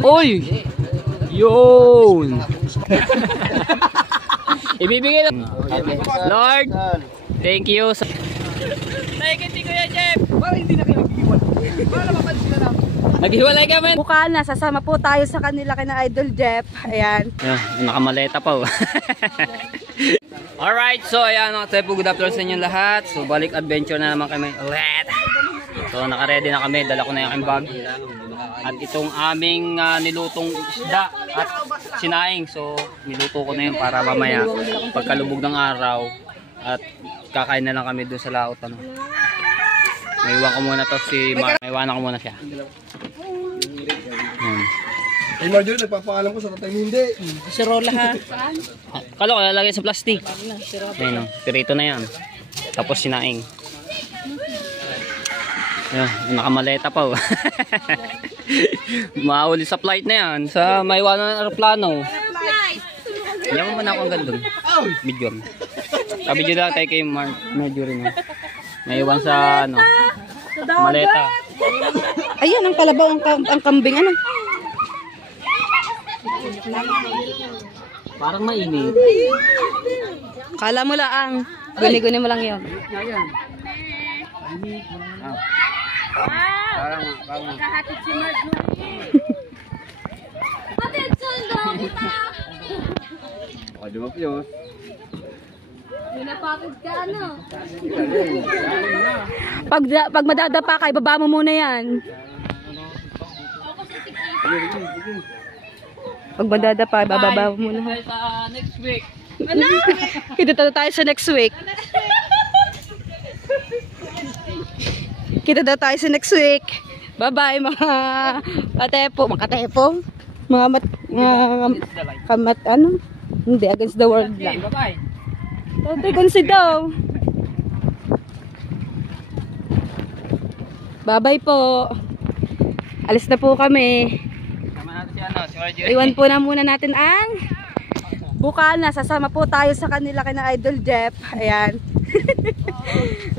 Uy! Yun! Ibibigay na. Lord, thank you. Thank you, Kuya Jeff. Para hindi na kayo naghihiwalay. Para mapansin na namin. Naghiwalay kami. Bukana, sasama po tayo sa kanila kina Idol Jeff. Ayan. Nakamaleta pa. Alright, so ayan mga tepo, good afternoon sa inyo lahat. So balik adventure na naman kami ulit. So naka-ready na kami, dala ko na yung aking bag. At itong aming nilutong isda at sinaing. So niluto ko na yun para mamaya pagkalubog ng araw at kakain na lang kami dun sa laot. Ano. Maiwan ko muna to si Mar. Maiwanan ko muna siya. Ay Marjorie, nagpapaalam ko sa tatay hindi. Si Rola ha. Kalo ko lalagay sa plastic. Ayun, pirito na yan. Tapos sinaing. Ayun, nakamaleta pa. Mauli sa flight na yan. Sa maiwanan ng aeroplano. Yan mo muna akong gandun. Medium. Kabidyo lang tayo kay Marjorie. No? Maiwan sa ano, maleta. Ayan ang kalabaw, ang kambing ano. Parang mainit. Kala mo lang, guni-guni mo lang yun. Parang Kahatid si Marjorie. Hatid sundo kita. O, di ba Piyos? Napakid ka ano? Pag madadapa ka, ibaba mo muna yan. Pag madadapa, ibababa mo muna. sa next week. Kita tayo sa next week. Kita daw tayo sa next week. Bye-bye mga katepo. Mga katepo? Mga kamat, ano? Hindi, against the world lang. Bye-bye. Tatay, gansi daw. Bye-bye po. Alis na po kami. Tama natin si ano, si Marjorie. Iwan po na muna natin ang Bukana. Sasama po tayo sa kanila kina Idol Jeff. Ayan.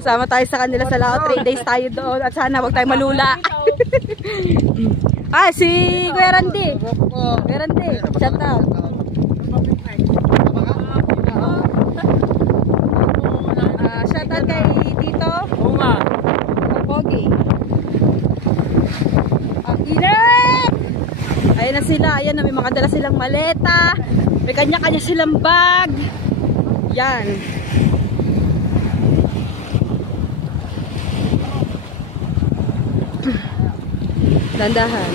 Sasama tayo sa kanila sa Lao. 3 days tayo doon. At sana wag tayo malula. Si Kuya Randy. Kuya Randy, shout out. Shout out kay Tito. Oo nga. Pogi. Ang init! Ayan na sila. Ayan na, may mga dala silang maleta. May kanya-kanya silang bag. Yan. Dandahan.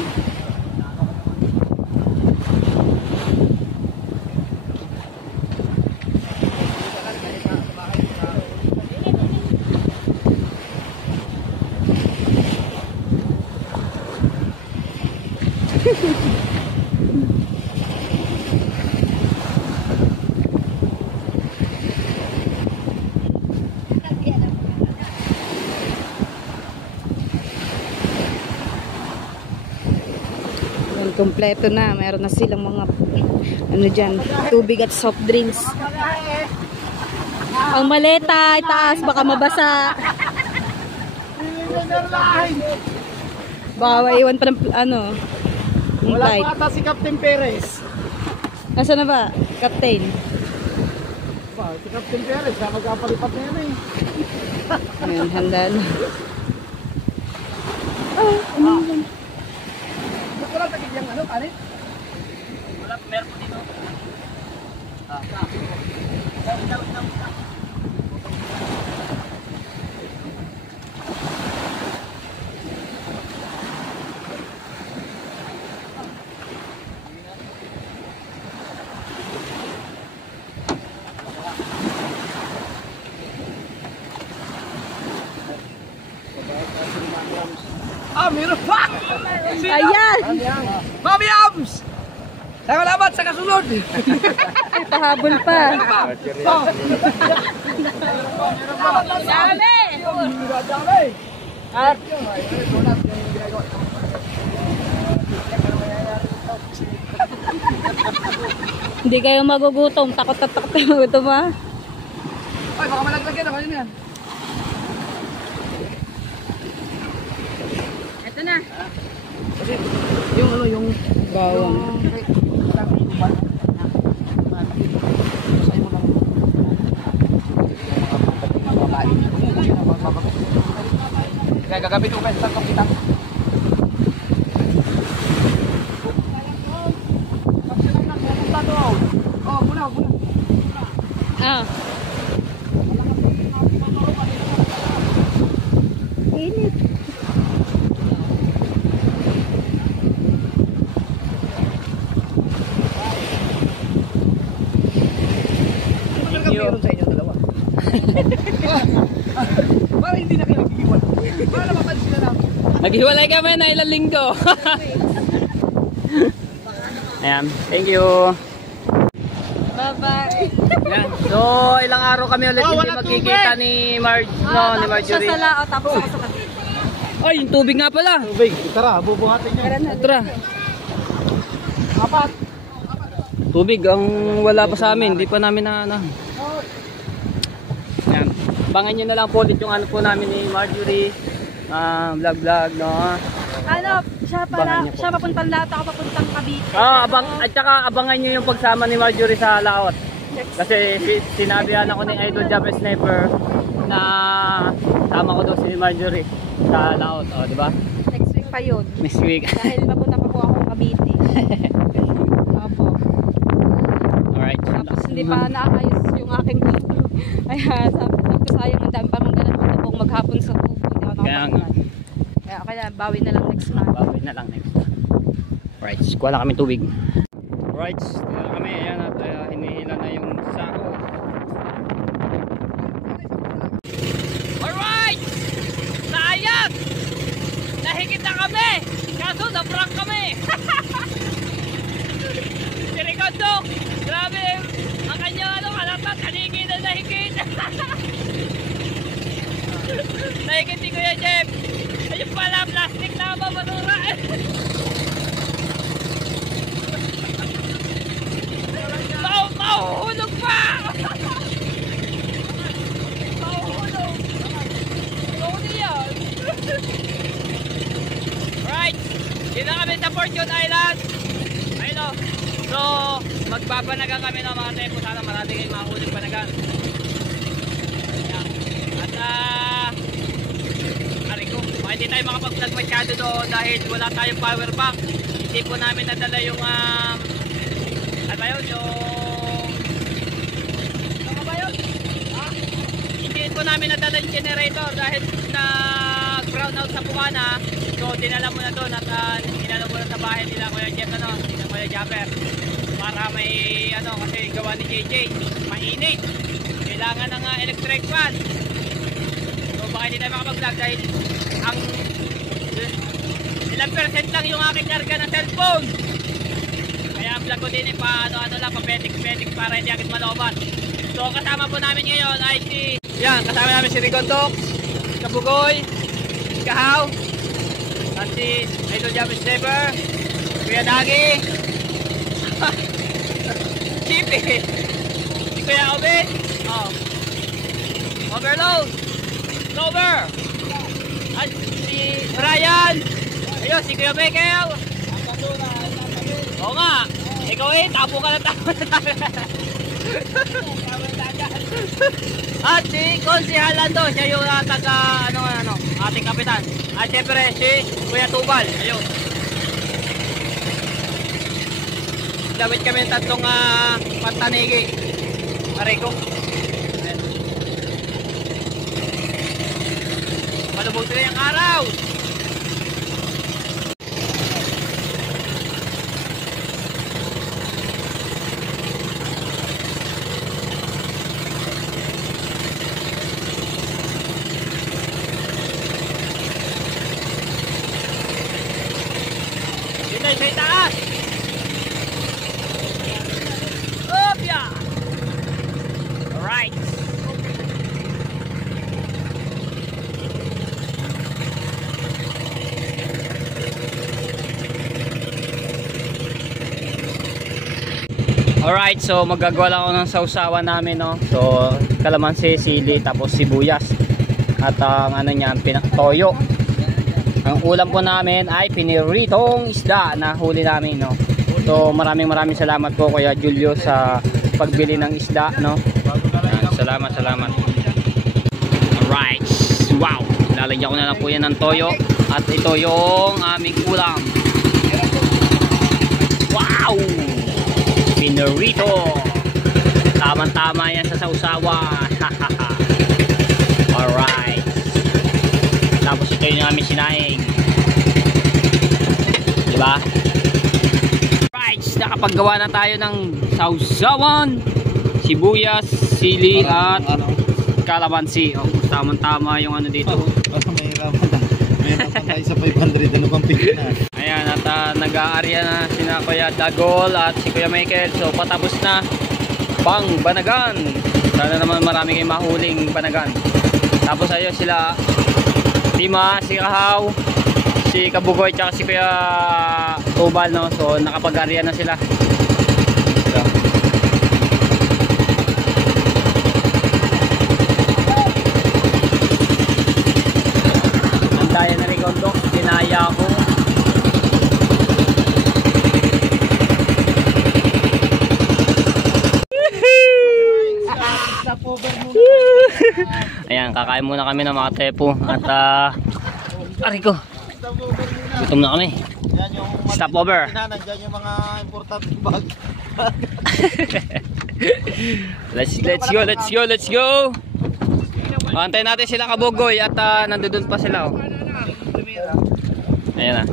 Kompleto na, meron na silang mga ano dyan, tubig at soft drinks. Ang maleta ay taas, baka mabasa. Baka maiwan pa ng ano, Wala pa ata si Captain Perez. Nasaan na ba, Captain? Si Captain Perez, magkapalipat na yan eh. Ayan, handa na. Wala tagig yung ano, pare? Wala, meron po dito. Meron pa! Ayan! Mami Ams! Salamat sa kasunod! Ay, pahabol pa. Dami! Hindi kayo magugutom. Takot na magugutom ha. Ay, baka malaglag yan. Ako yun yan. Ito na. Kasi yung ano, yung Bawang. kaya gagabit ko kayo sa kapitan. Oh, muna. Ah. Init. Thank you. Meron sa inyo dalawa. Para hindi na kayo nag-iwan. Para mapansin na lang. Naghiwalay kami na ilang linggo. Ayan, thank you. Bye-bye. Ayan. So, ilang araw kami ulit hindi magkikita ni Siya Marjorie. sa lao, tapos ako sa kabit. Ay, yung tubig nga pala. Tubig, tara, bubuhatin nyo. Tara. Apat. Tubig ang wala pa sa amin, hindi pa namin na. Ayan. Abangan nyo na lang po ulit yung ano po namin ni Marjorie. Vlog, no? Ano, siya Abangan niyo po. siya papuntang lahat, ako papuntang Cavite. At saka abangan nyo yung pagsama ni Marjorie sa laot. Kasi sinabihan ako ni Idol Jump Sniper na sama ko daw si Marjorie sa laot. O, di ba? Next week pa yun. Next week. Dahil papunta pa po ako Cavite. Opo. Alright. Tapos hindi pa naayos yung aking kuko. Kaya sabi ko sayang ang dami pa mang ganun pa pong maghapon sa kuko. Hindi ako Kaya nga. nakapagpapalad. Kaya bawi na lang next month. Bawi na lang next time. Alright, kuha lang kami tubig. Alright, kuha kami. Ayan at hinihila na yung sako. Alright! Sayang! Nahigit na kami! Kaso na-prank kami! Si Ricardo! Grabe! Ang kanyang halata, tanigin na nahigit! Nahigit ni Kuya Jeff! Ayun pala, plastic na mabasura. Mahuhulog pa! Mahuhulog! Mahuhulog yan! Alright, dito kami sa Fortune Island. Ayun o. So, magbabanagan kami ng mga tempo. Sana marami kayong mahuhulog panagan. Ayan. At hindi tayo makapag-vlog masyado doon dahil wala tayong power bank. Hindi po namin nadala yung ano ba yun? Ano ba yun? Hindi po namin nadala yung generator dahil na ground out sa Bukana. So dinala mo na doon at dinala mo na sa bahay nila Kuya Jeff, nila Kuya Japper, para may kasi gawa ni JJ mainit, kailangan ng electric fan. So baka hindi tayo makapag-vlog dahil ang ilang percent lang yung aking karga ng cellphone. Kaya ang vlog ko din ano lang, pa-petics para hindi agad malobat. So kasama po namin ngayon ay kasama namin si Rigontok, Kabugoy, Kahaw, at si Idol Jump Sniper, Kuya Dagi, Chippy, si Kuya Obed, Overload, Clover, at si Brian, ayun, si Kuya Bekel. Oo nga, ikaw tapo ka na tapo na. At si Konsehal Lando, siya yung taga ating kapitan. At syempre si Kuya Tubal, ayun. Damit kami ng tatlong pantanigi. Areko. Malubog sila yung araw. Dito sa itaas. Opya. Alright. Alright, so magagawa lang ako ng sausawan namin, no. So, kalamansi, sili, tapos sibuyas. At ang toyo. Ang ulam po namin ay piniritong isda na huli namin, no. So maraming salamat po Kuya Julio sa pagbili ng isda, no. Salamat. Alright. Wow. Lalagyan ko na lang po yan ng toyo. At ito yung aming ulam. Wow! Pinarito. Tama-tama yan sa sausawan. Alright. Tapos ito yung aming sinaing. Diba? Alright. Nakapaggawa na tayo ng sausawan, sibuyas, sili at kalamansi. Oh, tama-tama yung ano dito. Mayroon tayo sa 500. Ano bang pigil na? Ayan, at nag-aarya na sina Kuya Dagol at si Kuya Michael. So patapos na pang banagan. Sana naman marami kayong mahuling banagan. Tapos ayun sila Lima, si Kahaw, si Kabugoy, tsaka si Kuya Tubal, no? So nakapag-aarya na sila. So, daya na rin kondok, kinaya ko. Ayan, kakain muna kami ng mga tepo. At aray ko, gutom na kami. Stopover. Nandiyan yung mga importanteng bag. Let's go. Antayin natin sila Kabugoy at nandoon pa sila, oh. Ayan na.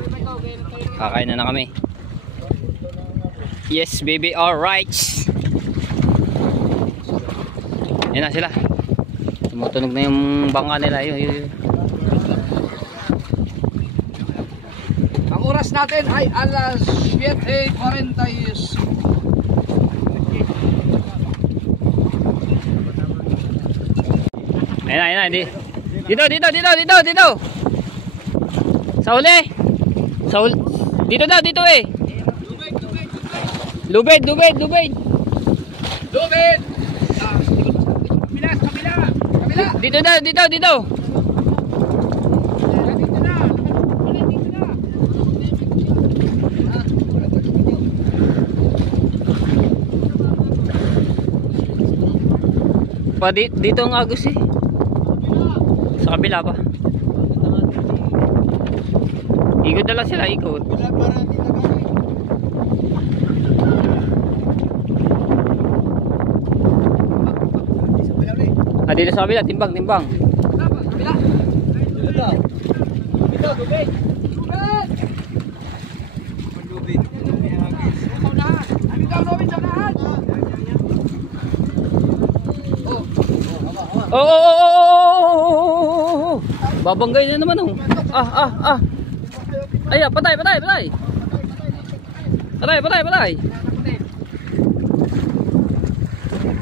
Kakain na kami. Yes baby, alright. Ayan na sila. Tumutunog na yung bangka nila. Yun. Ang oras natin ay alas 7:40. Ayan na. Dito. Sa huli. Dito eh. Lubid. Dito. Dito ang agos eh. Sa kabila pa. Ikot na lang sila, ikot. Dito sa kabila, timbang. Oh. Babanggay na naman, oh. Ayan, patay.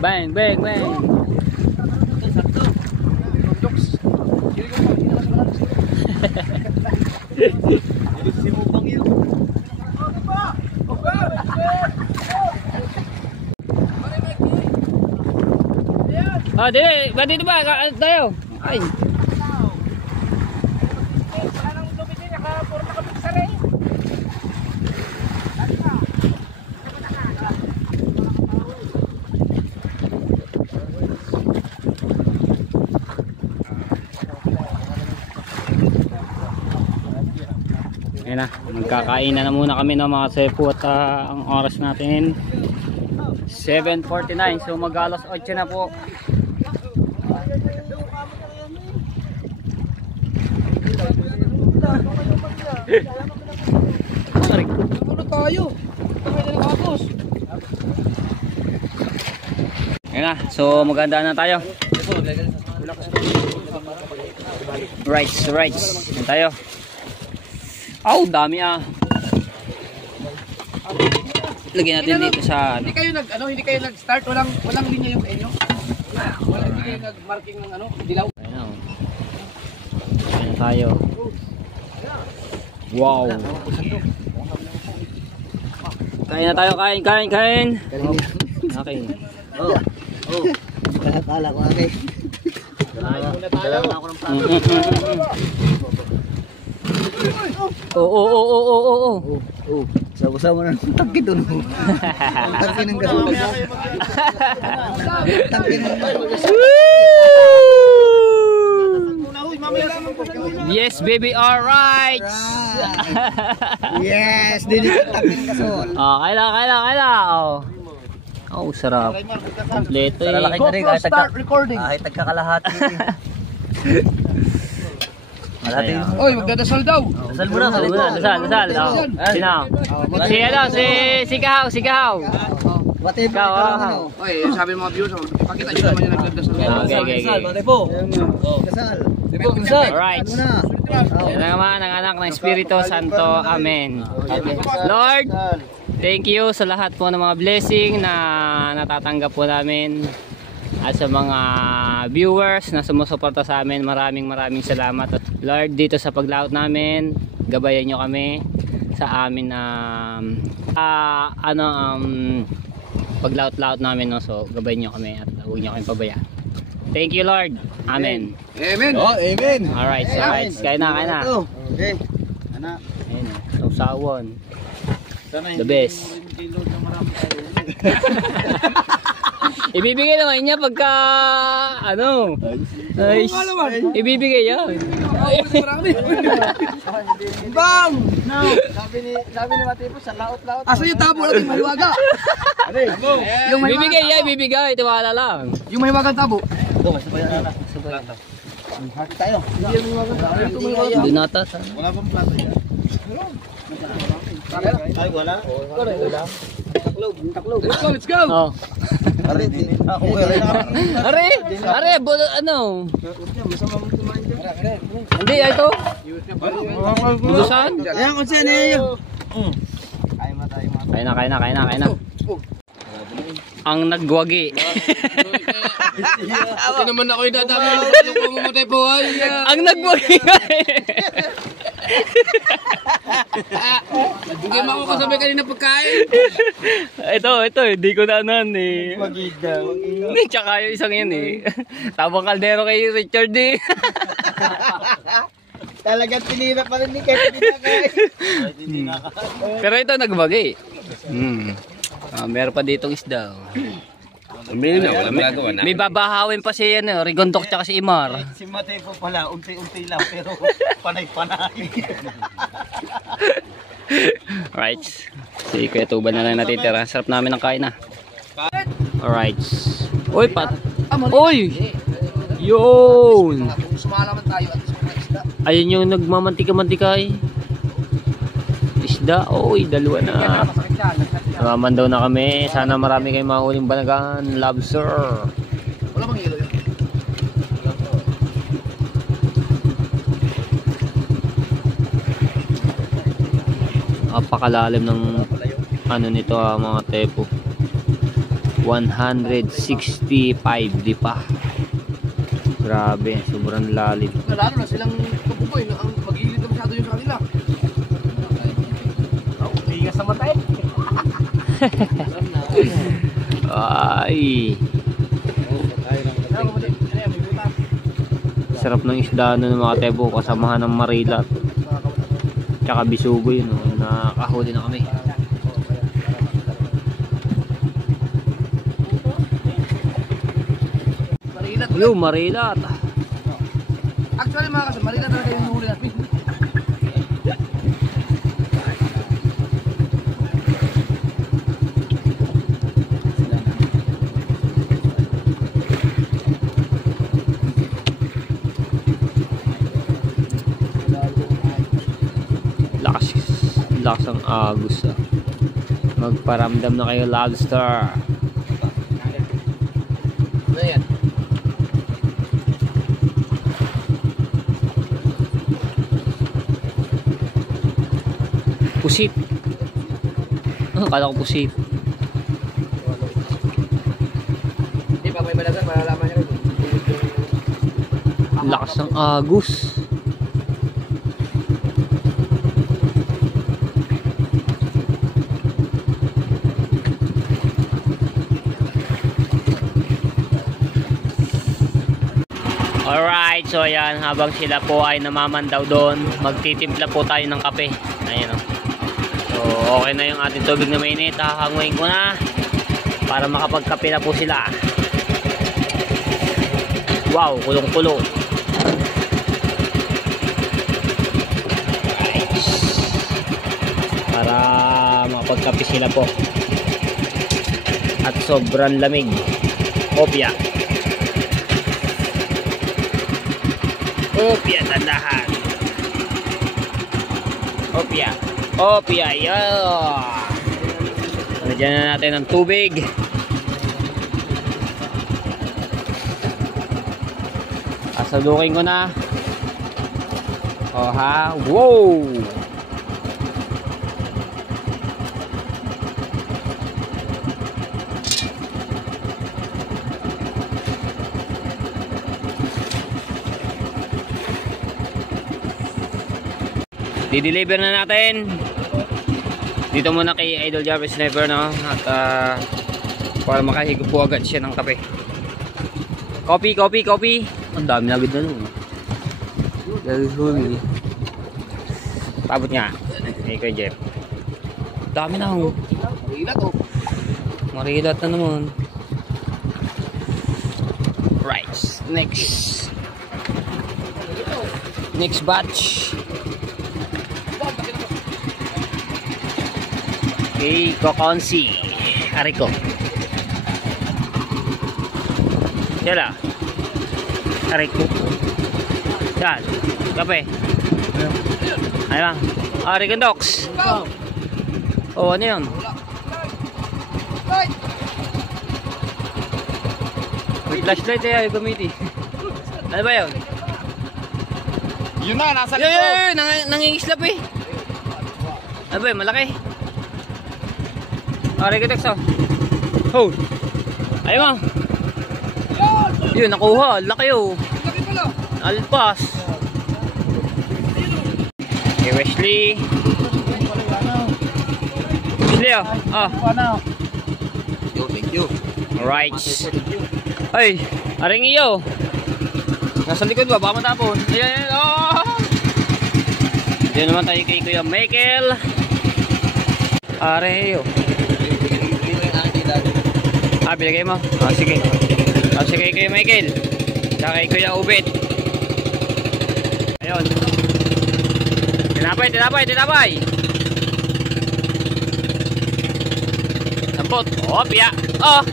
Bang. Dito ba tayo? Ay. Ayan na, magkakain na muna kami ng mga sepo at ang oras natin 7:49, so mag-alas 8 na po. Ayan na, so maganda na tayo. Rights. Ayan tayo. Oh, dami ah. Lagyan natin dito sa Hindi kayo nag-start, walang linya yung inyo. Hindi kayo nag-marking ng dilaw. Ayan tayo. Wow. Kain na tayo, kain. Okay. Oh. Kala ko okay. Dala ako ng plato. Oo. Sama-sama na ng tangki doon. Ang tangki ng gasol. Tangki ng gasol. Yes, baby, alright. Yes, dinig ang tangki ng gasol. Kaila. Oh, sarap. Kompleto eh. Start recording. Kahit nagkakalahati. Malati. Oy, magdadasal daw. Dasal mo na. Dasal. Sino? Si Kahaw. Whatever Ikaw, ikaw ano. ah. Oy, sabi ng mga viewers, ipakita nyo naman yung nagdadasal. Okay. Dasal. Alright. Ano na? Yan naman ang anak ng Espiritu Santo. Amen. Lord, thank you sa lahat po ng mga blessing na natatanggap po namin. At sa mga viewers na sumusuporta sa amin, maraming salamat. At Lord, dito sa paglaot namin, gabayan nyo kami sa amin na paglaot-laot namin, no? So gabayan nyo kami at huwag nyo kami pabayaan. Thank you, Lord. Amen. Amen. Oh, amen. Alright. Kaya na. Okay. Ayun, sawon. The best. Ibibigay naman niya pagka nice. Ibibigay yan. Bang! Sabi ni Matipo, sa laot-laot. Asa yung tabo natin mahiwaga? Yung Ibibigay. Tiwala lang. Yung mahiwagang tabo. Hati tayo. Doon nata. Wala bang plato yan? Ay, wala. Let's go. Oh. Ari, di na ako. Are, Hindi, ito. Bulusan? Ayan, kung saan niyo. Kain na. Ang nagwagi. Ito naman ako yung dadami ng pamamatay po. Ang nagwagi nga Hindi mo ako kasabi kanina pagkain. Ito, hindi ko na eh. Tsaka yung isang yan eh. Tabang kaldero kay Richard eh. Talagang tinira pa rin ni Kevin. Pero ito nagwagi. Meron pa ditong isda. May babahawin pa si Rigondok tsaka si Imar. Si Matipo pala, unti-unti lang, pero panay-panay. Right. Si Kuya Tuban na lang natitira. Sarap namin ng kain na. Alright. Uy, Uy! Yun! Kung sumalaman tayo at isda. Ayun yung nagmamantika-mantika eh. Isda. Uy, dalawa na. Namaman daw na kami. Sana marami kayong mahuling banagan. Lobster. Wala bang hilo yun? Napakalalim ng nito mga tepo. 165 di pa. Grabe, sobrang lalim. Lalo na silang kabuboy na ang mag-iilid na masyado yung sa kanila. Ligas sa mata eh. Ay. Sarap ng isda ng mga tepo kasamahan ng marilat. Tsaka bisugo yun. Nakahuli na kami. Yo, marilat. Actually mga kasi, marina talaga yung huli natin. Lakas ang agos ah. Magparamdam na kayo lobster. Ano yan? Pusit. Kala ko pusit. Hindi pa may balagan, malalaman nyo rin. Lakas ng agos. Alright, so ayan, habang sila po ay namamandaw doon, magtitimpla po tayo ng kape. Ayan o. So okay na yung ating tubig na mainit. Hahanguin ko na para makapagkape na po sila. Wow, kulong-kulo. Para makapagkape sila po. At sobrang lamig. Opya. Opya, tandahan. Opya. Opya, yeah. Lagyan na natin ng tubig. Asalukin ko na. Oh ha. Wow. Di-deliver na natin. Dito muna kay Idol Jarvis Sniper, no? At para makahigop po agad siya ng kape. Coffee. Ang dami na agad na nun. Pabot nga. Hey, kay Jeff. Dami na ho. Marilat na naman. Right. Next batch. Okay, Kokonsi. Ariko. Yala. Ariko. Yan. Kape. Ayun. Arikan Docs. Oh, ano yun? May flashlight eh, gamitin. Ano ba yun? Yun na, nasa Yun! Nangingislap eh. Ano ba yun? Malaki. Arikan Docs oh. Hold. Ayun mo. Yun, nakuha. Laki oh. Alpas. Okay, Wesley. Wesley oh. Thank you. Alright. Ay, aring iyo. Nasa likod ba? Baka matapon. Ayan. Oh! Diyan naman tayo kay Kuya Michael. Areo. Bilagay mo? Sige. Sige kay Michael. Saka kay Kuya Ubed. Ayun. Tinapay. Sampot. Opya. Oh.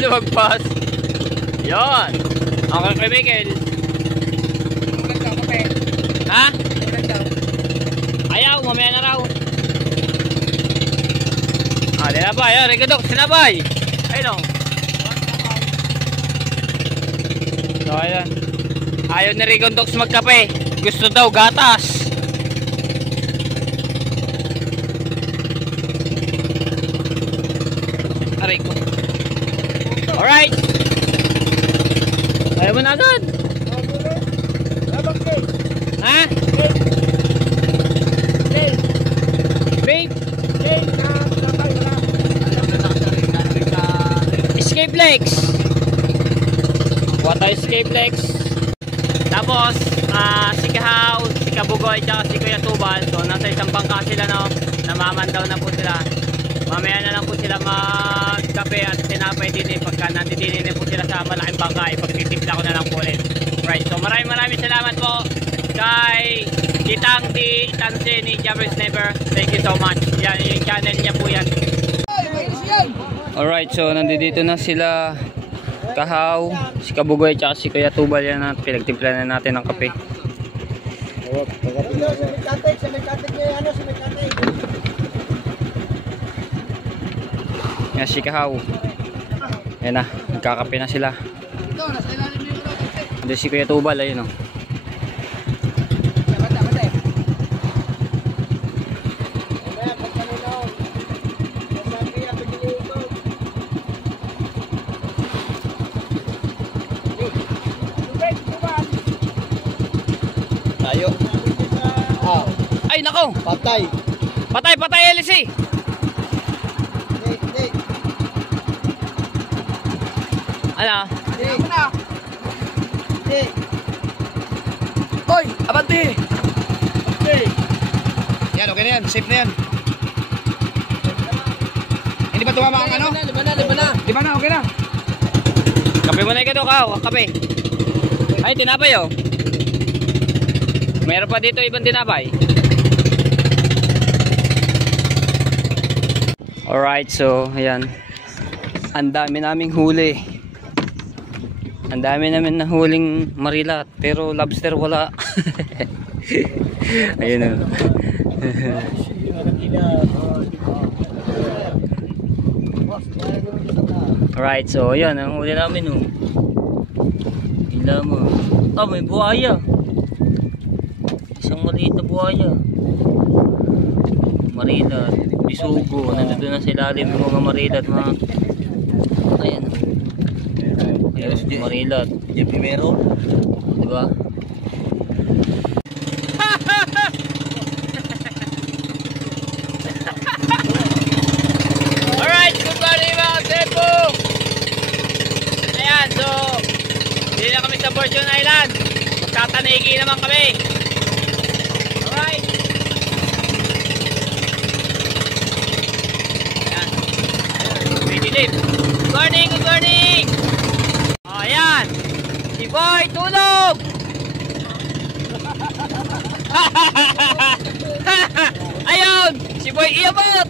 Lumagpas. Yun. Okay kay Michael. Ha? Ayaw, mamaya na raw. Tinapay. Rigadok, tinapay. Ayun o. So, ayan. Ayaw ni Rigondox magkape. Gusto daw gatas. Aray ko. Alright. Ayaw mo na agad. Ha? Babe? Escape legs. What escape legs? Tapos, si Kahaw, si Kabugoy, tsaka si Kuya Tubal. So, nasa isang bangka sila, no? Namamandaw na po sila. Mamaya na lang po sila magkape at tinapay din eh. Pagka nandidinin po sila sa malaking bangka, ipagtitimpla ko na lang po ulit. Right, so maraming salamat po kay Kitang Di Tanse ni Jarvis Sniper. Thank you so much. Yan, yung channel niya po yan. Alright, so nandito na sila Kahaw, si Kabugoy, tsaka si Kuya Tubal yan at pinagtimpla na natin ng kape. Yan si Kahaw. Yan na, nagkakape na sila. Hindi si Kuya Tubal, ayun o. Tayo. Ay nako! Patay. Patay LC! Ano? Hindi. Okay na yan, safe na yan. Hindi ba tumama ang ano? Liba na, okay na. Kape mo na ikaw, kape. Ay, tinapay oh. Mayroon pa dito ibang tinapay. Alright, so ayan. Ang dami naming huli. Ang dami namin na huling marilat. Pero lobster wala. Ayun oh. Alright, so ayan. Ang huli namin oh. Hila mo. Oh, may buhaya. Isang maliit na buhaya. Marilat. Bisugo. Nandito na sa ilalim ng mga marilat. Mga... Ayan oh. Ayan, marilat. Yung primero. Diba? Alright, good morning mga tempo. Ayan, so hindi na kami sa Fortune Island. Magtatanigi naman kami. Alright. Ayan. Pretty late. Good morning, good morning. Oh, ayan. Si Boy, tulog. Ayun, si Boy iabot.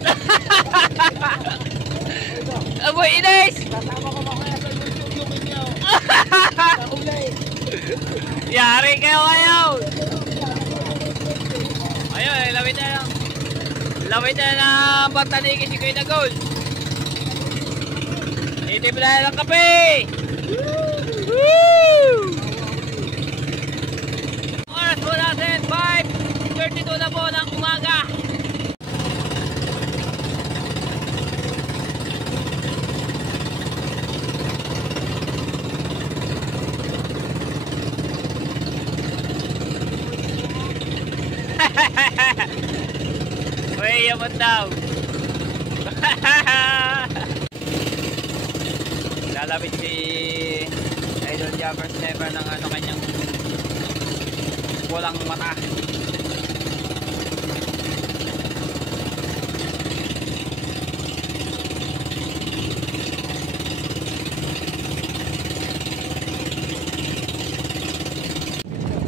Boy Ines. Yari kayo ngayon. Ayun, lawit na ng Batanigi si Kuya Gold. Itibla na ng kape. Woo! Oras po natin 5:32 na po ng umaga. Uy, yaman daw. Lalapit si Idol Jumper Sniper ng ano kanyang walang mata.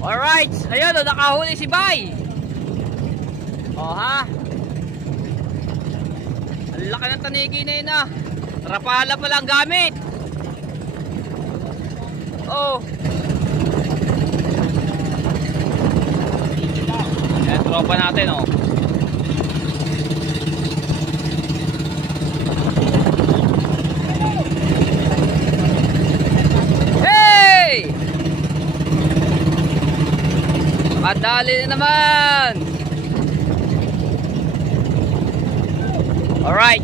Alright, ayun, nakahuli si Bay. Oh ha. Ang laki ng tanigi na yun ah. Rapala pa lang gamit. Oh. Ayan, tropa natin oh. Hey! Madali na naman. Alright.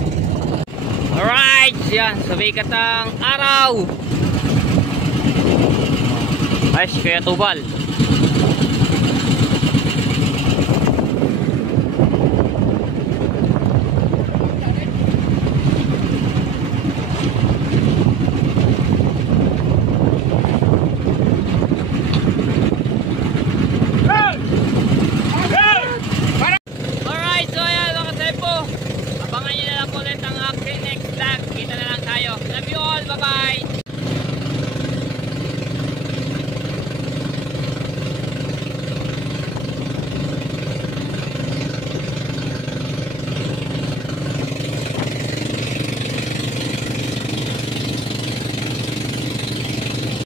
Alright. Yan, sumikat ang araw. Ay, kaya tubal. Alright, so ayan mga tempo. Abangan nyo na lang ulit ang aking next vlog. Kita na lang tayo. Love you all, bye bye.